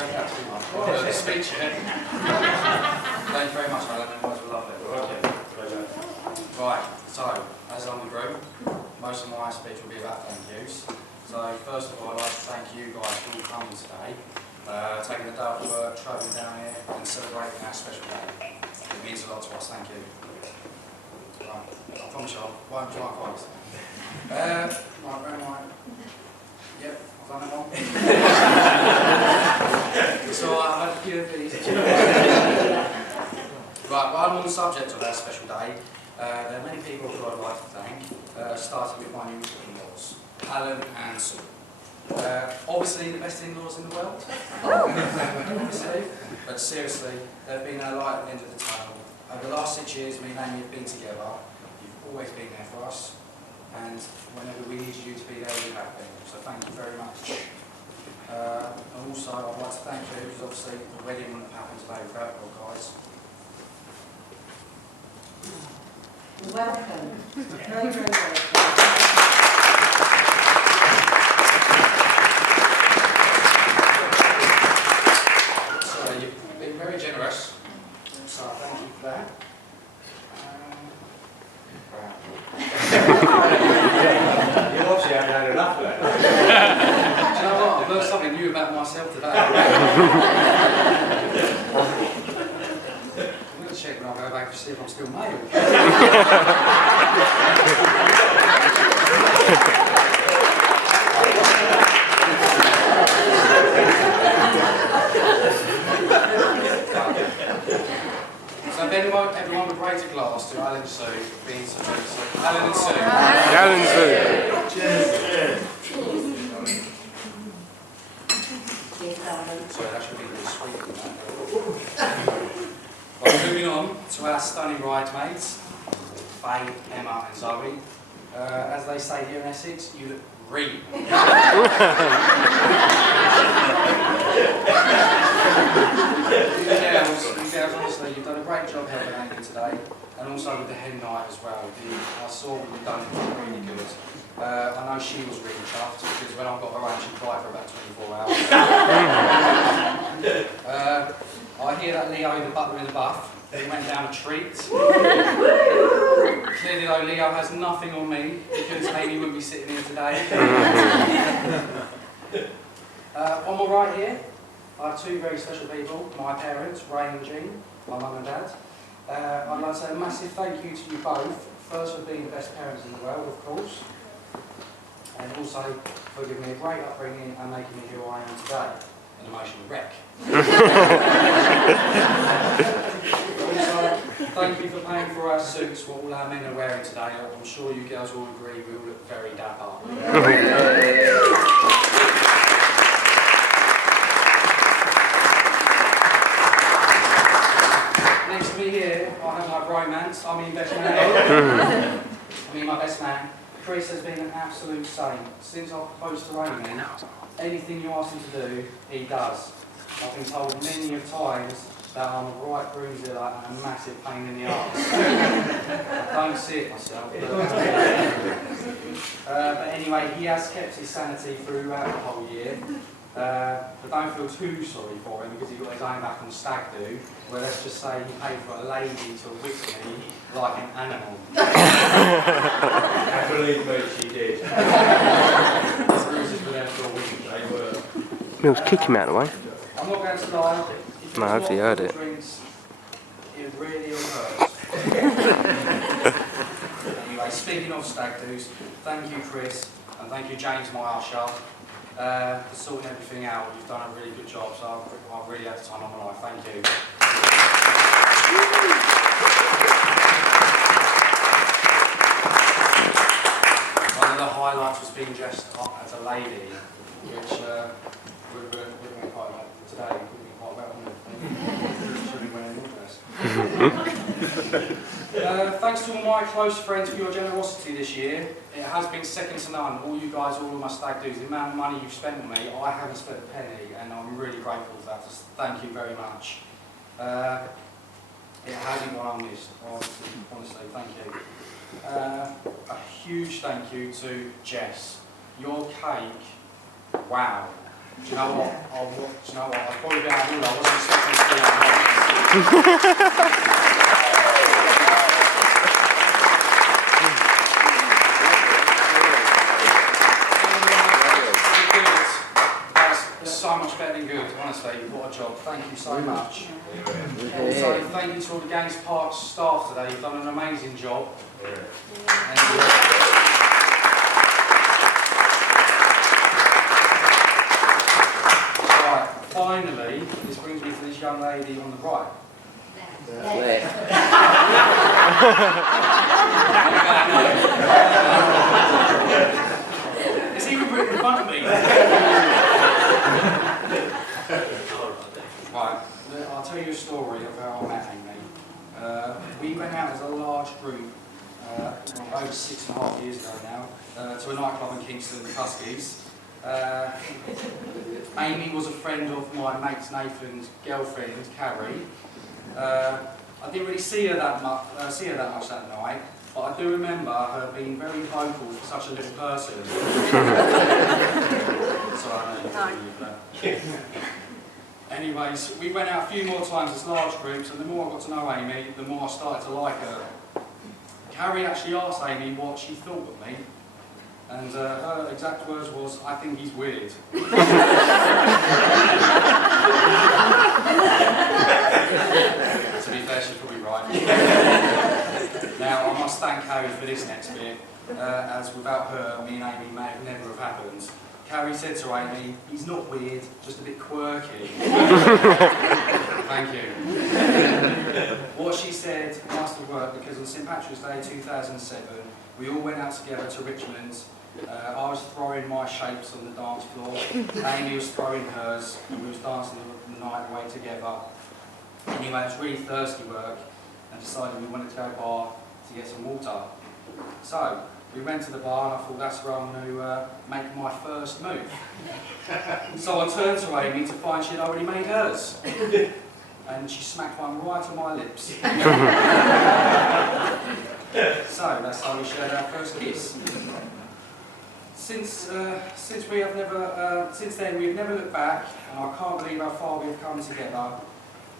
joking out too much. The speech here. Thank you very much, Alan. It was lovely. Okay. Right, so, as I'm the Groom, most of my speech will be about thank yous. So, first of all, I'd like to thank you guys for all coming today, taking the day off work, travelling down here, and celebrating our special day. It means a lot to us, thank you. Right, I promise you, I won't try twice. Right. Yep, I've done it all. So I've had a few of these. Right, while I'm on the subject of our special day, there are many people who I'd like to thank, starting with my new in-laws, Alan and Sue. Obviously the best in-laws in the world. Obviously, but seriously, they've been a light at the end of the tunnel. Over the last 6 years, me and Amy have been together. You've always been there for us. And whenever we needed you to be there, you have been. So thank you very much. And also, I'd like to thank you, because obviously the wedding wouldn't have happened today without you guys. Welcome. Very, very welcome. So you've been very generous. So thank you for that. You obviously haven't had enough of that. Do you know what? I've learned something new about myself today. I'm going to check when I go back to see if I'm still male. So if everyone would rate a glass to Alan and Sue, being so Alan and Sue. Alan and Sue. Cheers. Sorry, that should be really sweet. Right, moving on to our stunning bridesmaids, Faye, Emma and Zoe. As they say here in Essex, you look green. You girls, honestly, you've done a great job helping Amy today, and also with the hen night as well. I saw what you've done, it was really good. I know she was really chuffed, because when I got her home, she cried for about 24 hours. I hear that Leo, the butler in the buff, he went down a treat. Clearly though, Leo has nothing on me, because Amy wouldn't be sitting here today. One more right here. I have two very special people, my parents, Ray and Jean, my mum and dad. I'd like to say a massive thank you to you both, first for being the best parents in the world, of course, and also for giving me a great upbringing and making me who I am today, an emotional wreck. Also, thank you for paying for our suits, what all our men are wearing today. I'm sure you girls will agree we all look very dapper. Next to me here, I have my bromance, I mean best man. My best man. Chris has been an absolute saint. Since I've proposed to Amy, anything you ask him to do, he does. I've been told many of times that I'm a right groomzilla and a massive pain in the arse. I don't see it myself. But anyway, he has kept his sanity throughout the whole year. But don't feel too sorry for him, because he got his own back on stag do, where let's just say he paid for a lady to whip me like an animal. I believe me, she did. His bruises were there for a week. They were. Mills, kick him out of the way. I'm not going to lie. If No, hopefully you heard it. Drinks, it really hurts. Anyway, speaking of stag do's, thank you Chris, and thank you James, my usher, for sorting everything out. You've done a really good job, so I've really had the time of my life. Thank you. One of the highlights was being dressed up as a lady, which we're going quite well today. We're going quite well, wouldn't we? Should be wearing your dress. Thanks to all my close friends for your generosity this year. It has been second to none. All you guys, all of my stag do's, the amount of money you've spent on me, I haven't spent a penny, and I'm really grateful for that. Just thank you very much. It hasn't gone unmissed, honestly, thank you. A huge thank you to Jess. Your cake, wow. Do you know what? I've probably been out all. I wasn't expecting to be out. That's so much better than good, honestly. What a job. Thank you so much. Also, thank you to all the Games Park staff today. You've done an amazing job. Right, finally, this brings me to this young lady on the right. It's even written in front of me. Right, I'll tell you a story of how I met Amy. We went out as a large group over 6.5 years ago now to a nightclub in Kingston, the Huskies. Amy was a friend of my mate Nathan's girlfriend, Carrie. I didn't really see her that much that night, but I do remember her being very vocal for such a little person. Sorry, I know you. Anyways, we went out a few more times as large groups, and the more I got to know Amy, the more I started to like her. Carrie actually asked Amy what she thought of me, and her exact words was, "I think he's weird." To be fair, she's probably right. Now, I must thank Carrie for this next bit, as without her, me and Amy may have never have happened. Carrie said to Amy, "He's not weird, just a bit quirky." Thank you. What she said must have worked, because on St Patrick's Day 2007, we all went out together to Richmond. I was throwing my shapes on the dance floor, Amy was throwing hers, and we was dancing the night away together. Anyway, it was really thirsty work, and decided we wanted to go to the bar to get some water. So, we went to the bar, and I thought that's where I'm going to make my first move. So I turned to Amy to find she'd already made hers. And she smacked one right on my lips. So that's how we shared our first kiss. Since then we've never looked back, and I can't believe how far we've come together.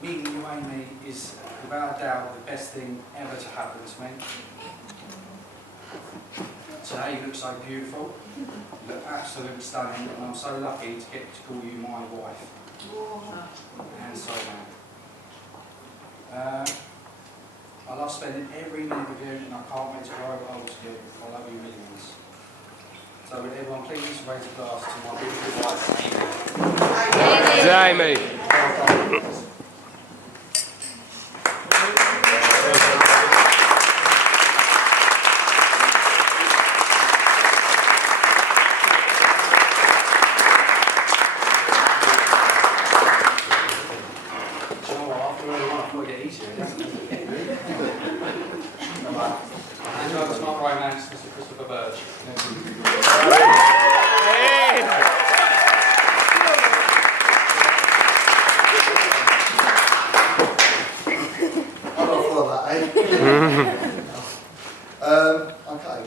Meeting you, Amy, is without a doubt the best thing ever to happen to me. Today you look so beautiful, you look absolutely stunning, and I'm so lucky to get to call you my wife. And so I love spending every minute with you, and I can't wait to grow old with you. I love you millions. So would everyone please raise a glass to my beautiful wife, Amy. Okay.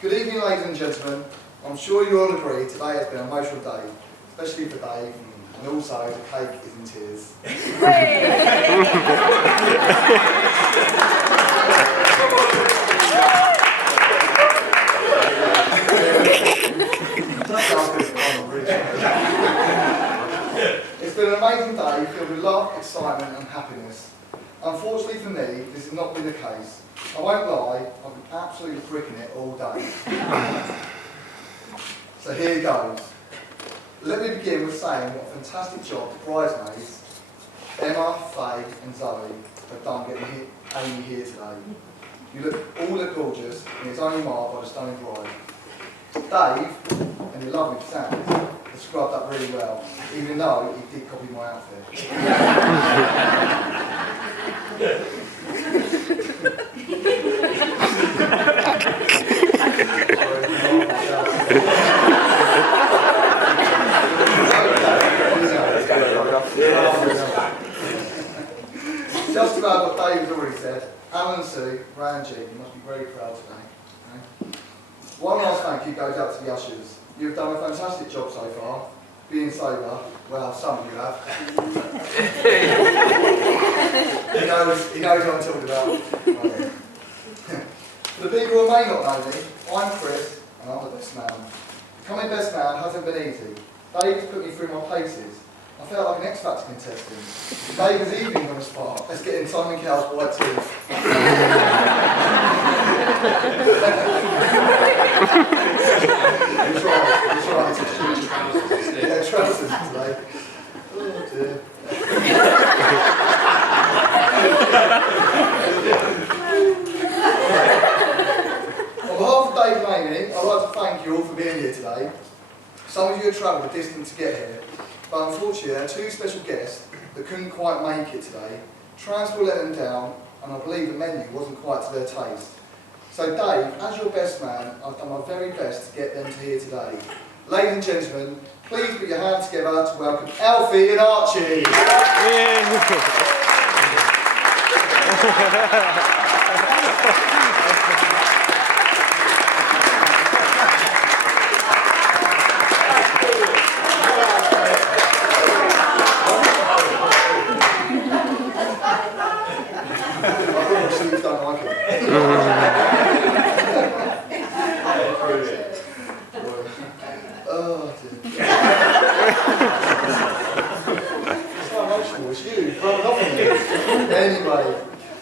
Good evening, ladies and gentlemen. I'm sure you all agree today has been an emotional day, especially for Dave, and also the cake is in tears. It's been an amazing day filled with love, excitement and happiness. Unfortunately for me, this has not been the case. I won't lie, I've been absolutely bricking it all day. So here goes. Let me begin with saying what a fantastic job the bridesmaids, Emma, Faye and Zoe, have done getting Amy here today. You all look gorgeous, and it's only marked by the stunning bride. Dave, and your lovely Sam, have scrubbed up really well, even though he did copy my outfit. Just about what Dave's already said, Alan and Sue, Ray and G, you must be very proud today. Okay? One last thank you goes out to the ushers. You've done a fantastic job so far. being sober, well, some of you have. he knows what I'm talking about. For the people who may not know me, I'm Chris, and I'm the best man. Becoming best man hasn't been easy. Dave has put me through my paces. I felt like an X Factor contestant. Dave was evening on the spot. Let's get in Simon Cowell's white teeth. He's right. Yeah, trousers today. Oh dear. On behalf of Dave Laney, I'd like to thank you all for being here today. Some of you have travelled a distance to get here, but unfortunately there are two special guests that couldn't quite make it today. Transport let them down, and I believe the menu wasn't quite to their taste. So Dave, as your best man, I've done my very best to get them to here today. Ladies and gentlemen, please put your hands together to welcome Alfie and Archie. Anyway,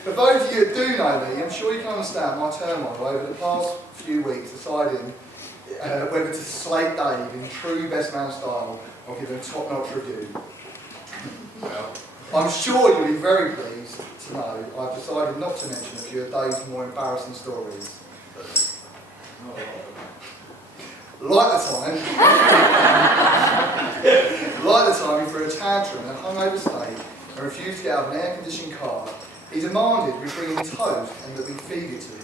for those of you that do know me, I'm sure you can understand my turmoil over the past few weeks deciding whether to slate Dave in true best man style or give him a top-notch review. I'm sure you'll be very pleased to know I've decided not to mention a few of Dave's more embarrassing stories. Like the time he threw a tantrum in a hungover state and refused to get out of an air-conditioned car. He demanded we bring him toast and that we feed it to him.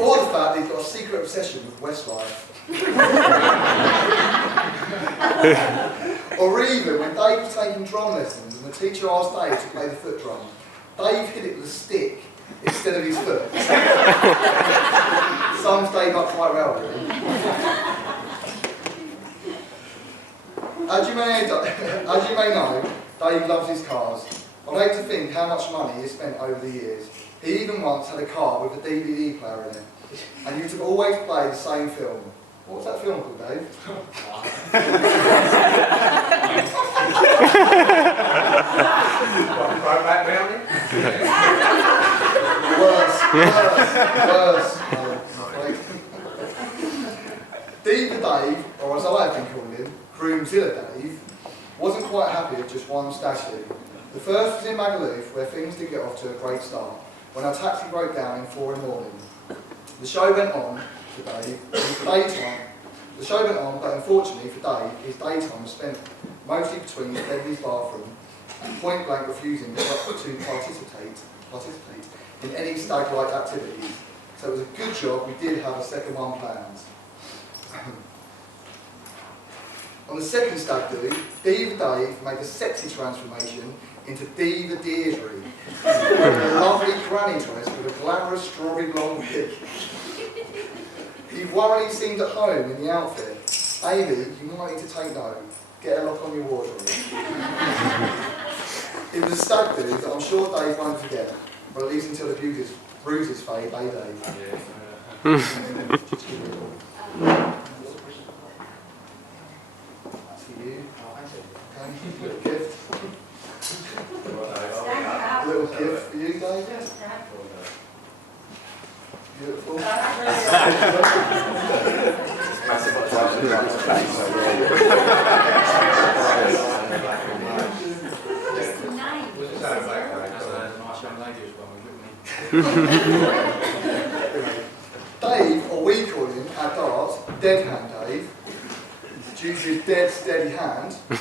Or the fact that he's got a secret obsession with Westlife. Or even when Dave was taking drum lessons and the teacher asked Dave to play the foot drum, Dave hit it with a stick instead of his foot. Sums Dave up quite well, really. As you may know, Dave loves his cars. I'd hate to think how much money he has spent over the years. He even once had a car with a DVD player in it, and used to always play the same film. What was that film called, Dave? Back round it? Worse. Diva Dave, or as I've been calling him, Groomzilla Dave, wasn't quite happy with just one statue. The first was in Magaluf, where things did get off to a great start, when our taxi broke down in 4 in the morning. The show went on for Dave, but unfortunately for Dave, his daytime was spent mostly between his bed and his bathroom, and point blank refusing to participate in any stag-like activities. So it was a good job we did have a second one planned. On the second stag do, Diva Dave made a sexy transformation into Diva Deirdre, wearing a lovely granny dress with a glamorous strawberry blonde wig. He worriedly seemed at home in the outfit. Amy, you might need to take note. Get a lock on your wardrobe. It was a stag do that I'm sure Dave won't forget, but at least until the bruises fade, Dave. Little gift. Little gift for you, Dave. Beautiful. Dave, or we call him at darts, Dead Hand Dave, due to his dead, steady hand, he's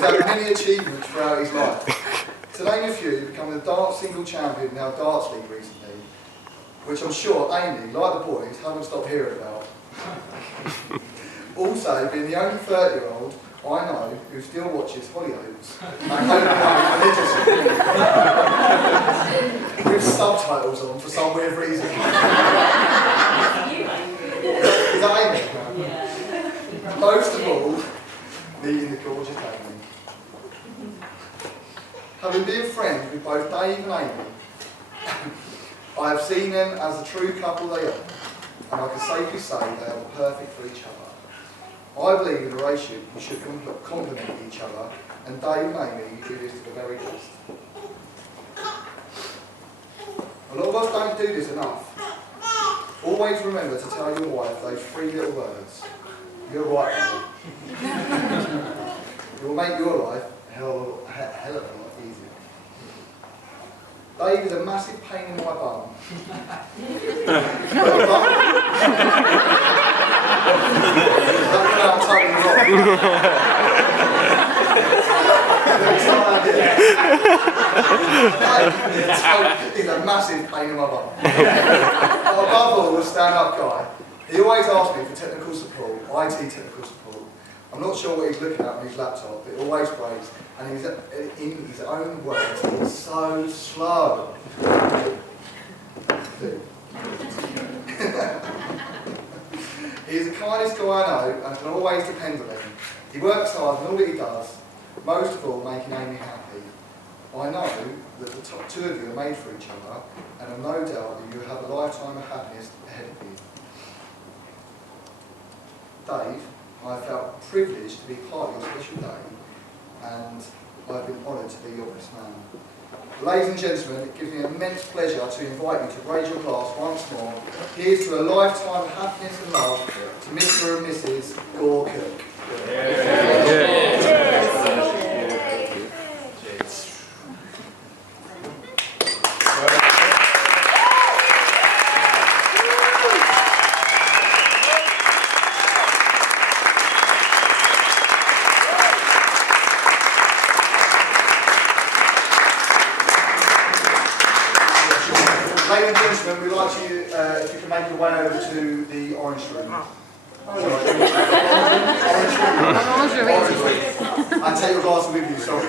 had many achievements throughout his life. To name a few, he became the darts single champion in our darts league recently, which I'm sure Amy, like the boys, haven't stopped hearing about. Also, being the only 30-year-old I know who still watches Hollyoaks and openly religiously with subtitles on for some weird reason. Is that Amy? Yeah. Most of all, meeting the gorgeous Amy. Having been friends with both Dave and Amy, I have seen them as the true couple they are, and I can safely say they are perfect for each other. I believe in a relationship you should complement each other, and Dave and Amy, you do this to the very best. A lot of us don't do this enough. Always remember to tell your wife those 3 little words. You're right, Amy. It will make your life a hell of a lot easier. Dave is a massive pain in my bum. I'm totally wrong. He's a massive pain in my bum. But above all, a stand-up guy. He always asks me for technical support, IT technical support. I'm not sure what he's looking at on his laptop, but it always breaks. And he's, in his own words, he's so slow. He is the kindest guy I know, and I can always depend on him. He works hard in all that he does, most of all making Amy happy. I know that the top 2 of you are made for each other, and I've no doubt that you have a lifetime of happiness ahead of you. Dave, I felt privileged to be part of your special day, and I've been honoured to be your best man. Ladies and gentlemen, it gives me immense pleasure to invite you to raise your glass once more. Here's to a lifetime of happiness and love to Mr. and Mrs. Gore Cook. Ladies and gentlemen, we'd like you, if you can make your way over to the orange room. Orange room. And take your glasses with you, sorry.